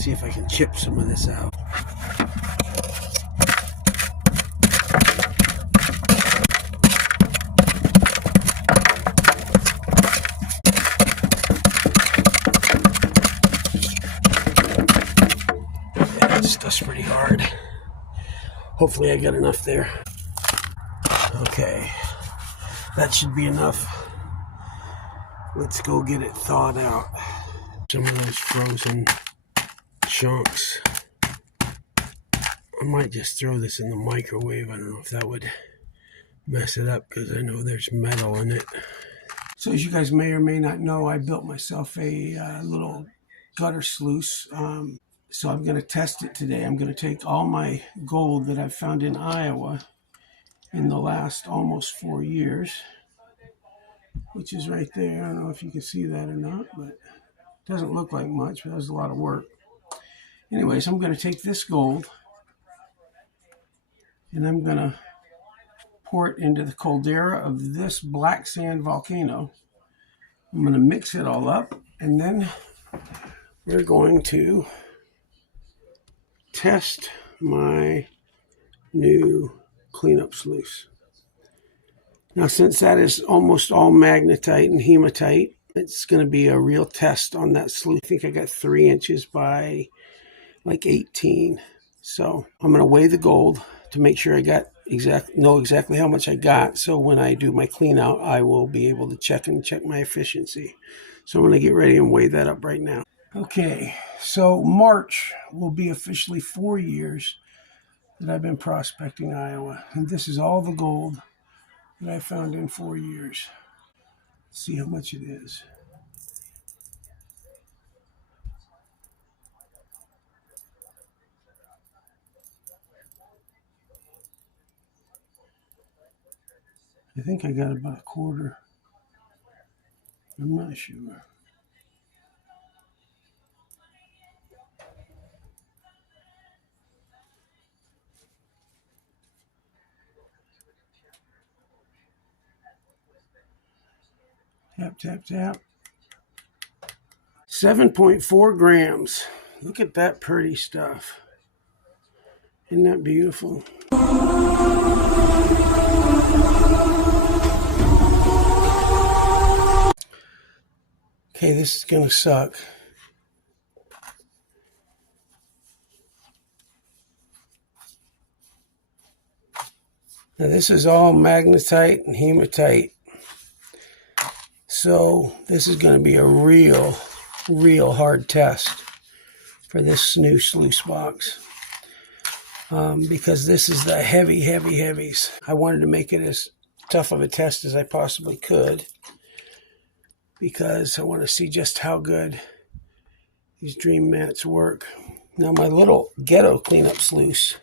See if I can chip some of this out. Yeah, this stuff's pretty hard. Hopefully I got enough there. Okay, that should be enough. Let's go get it thawed out. Some of those frozen chunks. I might just throw this in the microwave. I don't know if that would mess it up because I know there's metal in it. So as you guys may or may not know, I built myself a little gutter sluice. So I'm going to test it today. I'm going to take all my gold that I've found in Iowa in the last almost 4 years, which is right there. I don't know if you can see that or not, but it doesn't look like much, but that was a lot of work. Anyways, I'm going to take this gold and I'm going to pour it into the caldera of this black sand volcano. I'm going to mix it all up, and then we're going to test my new cleanup sluice. Now, since that is almost all magnetite and hematite, it's going to be a real test on that sluice. I think I got 3 inches by like 18. So I'm going to weigh the gold to make sure I got know exactly how much I got. So when I do my clean out, I will be able to check my efficiency. So I'm going to get ready and weigh that up right now. Okay, so March will be officially 4 years that I've been prospecting Iowa. And this is all the gold that I found in 4 years. Let's see how much it is. I think I got about a quarter. I'm not sure. Tap, tap, tap. 7.4 grams. Look at that pretty stuff. Isn't that beautiful? Okay, this is going to suck. Now this is all magnetite and hematite. So this is going to be a real hard test for this new sluice box. Because this is the heavies. I wanted to make it as tough of a test as I possibly could, because I want to see just how good these dream mats work. Now my little ghetto cleanup sluice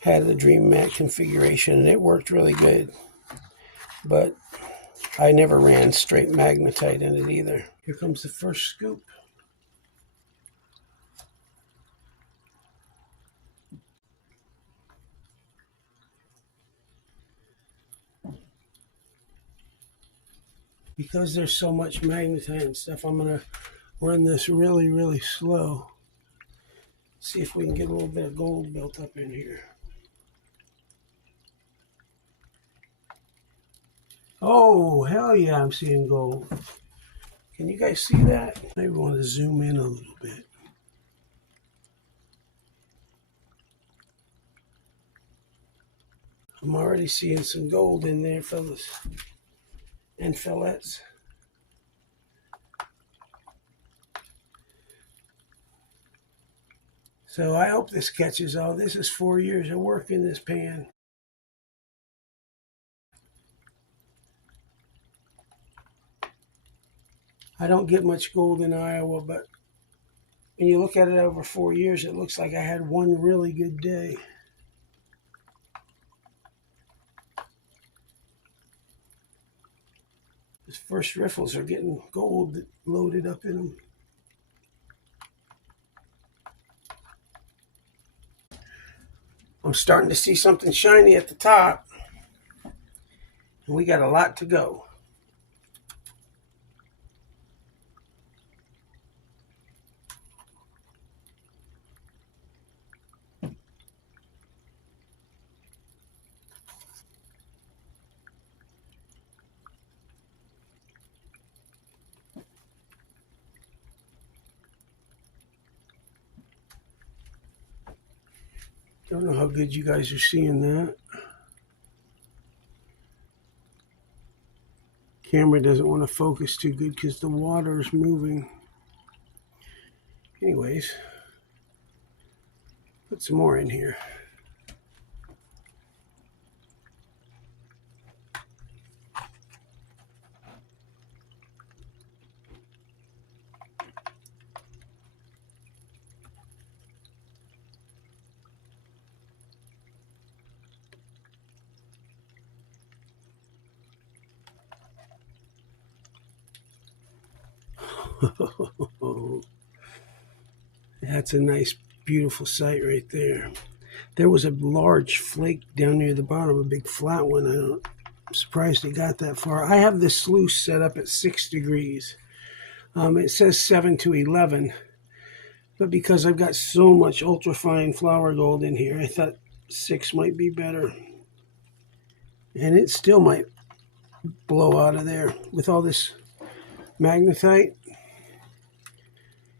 had the dream mat configuration and it worked really good, but I never ran straight magnetite in it either. Here comes the first scoop. Because there's so much magnetite and stuff, I'm going to run this really slow. See if we can get a little bit of gold built up in here. Oh, hell yeah, I'm seeing gold. Can you guys see that? Maybe we want to zoom in a little bit. I'm already seeing some gold in there, fellas and fillettes. So I hope this catches all. This is 4 years of work in this pan. I don't get much gold in Iowa, but when you look at it over 4 years, it looks like I had one really good day. These first riffles are getting gold loaded up in them. I'm starting to see something shiny at the top. And we got a lot to go. Don't know how good you guys are seeing that. Camera doesn't want to focus too good because the water is moving. Anyways, put some more in here. That's a nice, beautiful sight right there. There was a large flake down near the bottom, a big flat one. I'm surprised it got that far. I have this sluice set up at 6 degrees. It says 7 to 11, but because I've got so much ultrafine flour gold in here, I thought 6 might be better. And it still might blow out of there with all this magnetite.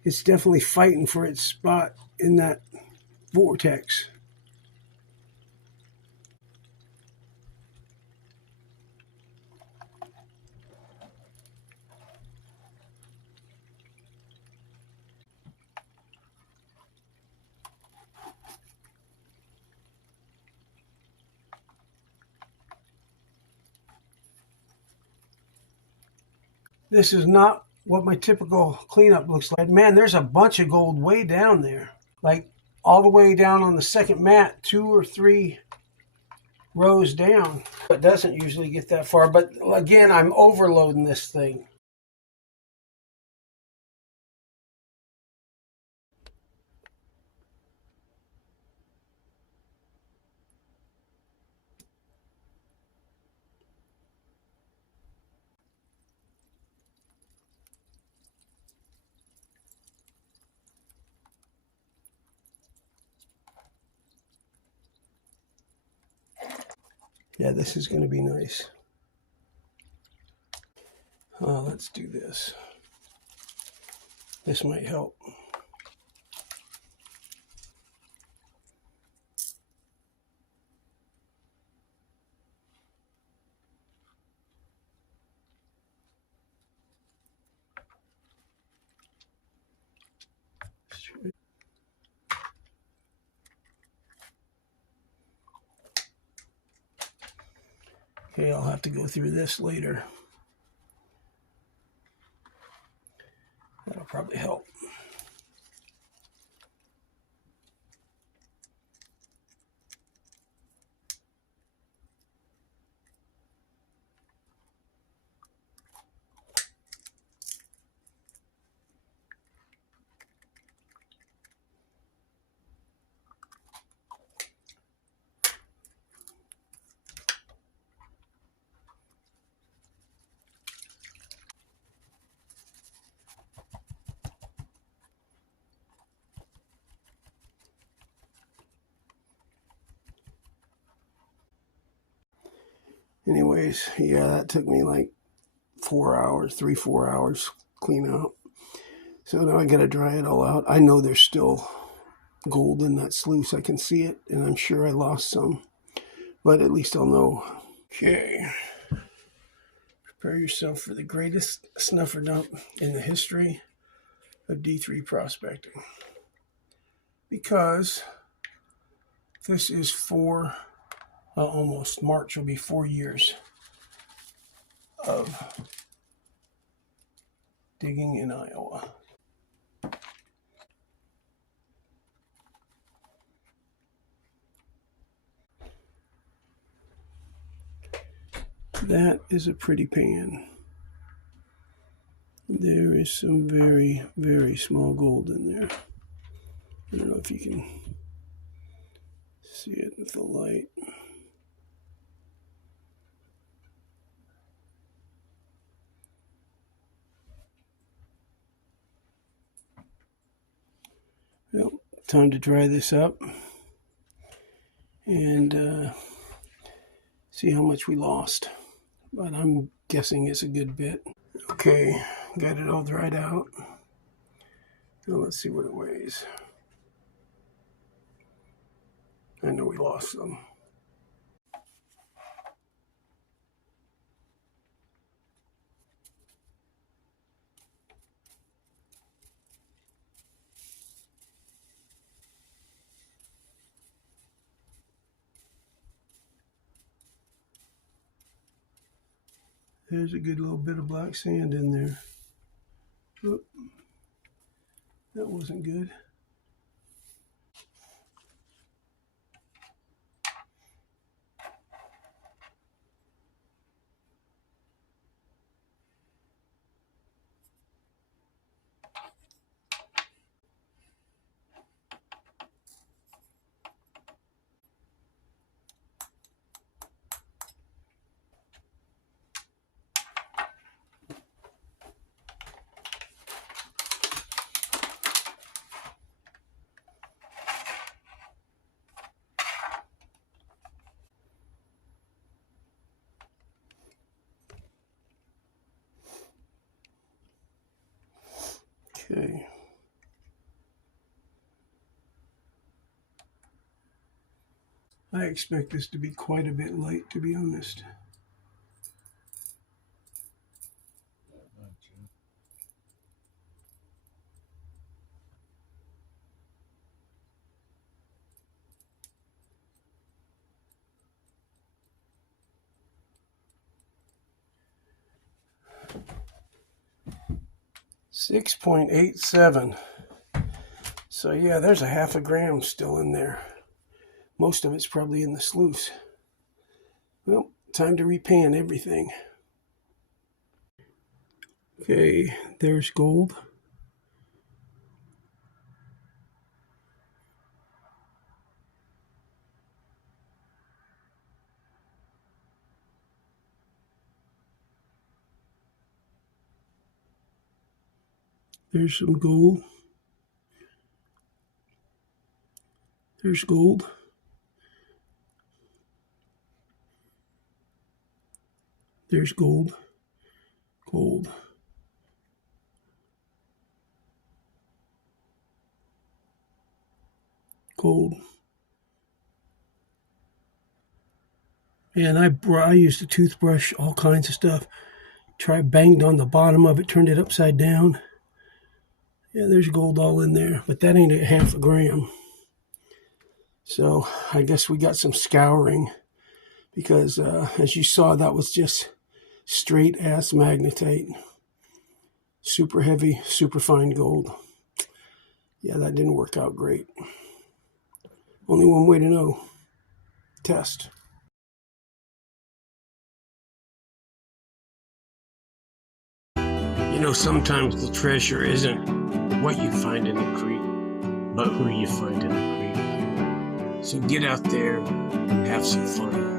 It's definitely fighting for its spot in that vortex. This is not what my typical cleanup looks like. Man, there's a bunch of gold way down there. Like all the way down on the second mat, 2 or 3 rows down. It doesn't usually get that far, but again, I'm overloading this thing. Yeah, this is going to be nice. Let's do this. This might help. Okay, I'll have to go through this later. That'll probably help. Anyways, yeah, that took me like 4 hours, 3-4 hours clean out. So now I gotta dry it all out. I know there's still gold in that sluice. I can see it, and I'm sure I lost some, but at least I'll know. Okay, prepare yourself for the greatest snuffer dump in the history of D3 prospecting, because this is almost March will be 4 years of digging in Iowa. That is a pretty pan. There is some very, very small gold in there. I don't know if you can see it with the light. Well, time to dry this up and see how much we lost. But I'm guessing it's a good bit. Okay, got it all dried out. Now let's see what it weighs. we lost some. There's a good little bit of black sand in there. Oh, that wasn't good. Okay. I expect this to be quite a bit light, to be honest. .87. So yeah, there's a half a gram still in there. Most of it's probably in the sluice. Well, time to repan everything. Okay, there's gold. There's some gold. There's gold. There's gold. Gold. Gold. And I used a toothbrush, all kinds of stuff. Banged on the bottom of it, turned it upside down. Yeah, there's gold all in there, but that ain't a half a gram. So I guess we got some scouring because as you saw, that was just straight ass magnetite. Super heavy, super fine gold. Yeah, that didn't work out great. Only one way to know. Test. You know, sometimes the treasure isn't what you find in the creek, but who you find in the creek. So get out there and have some fun.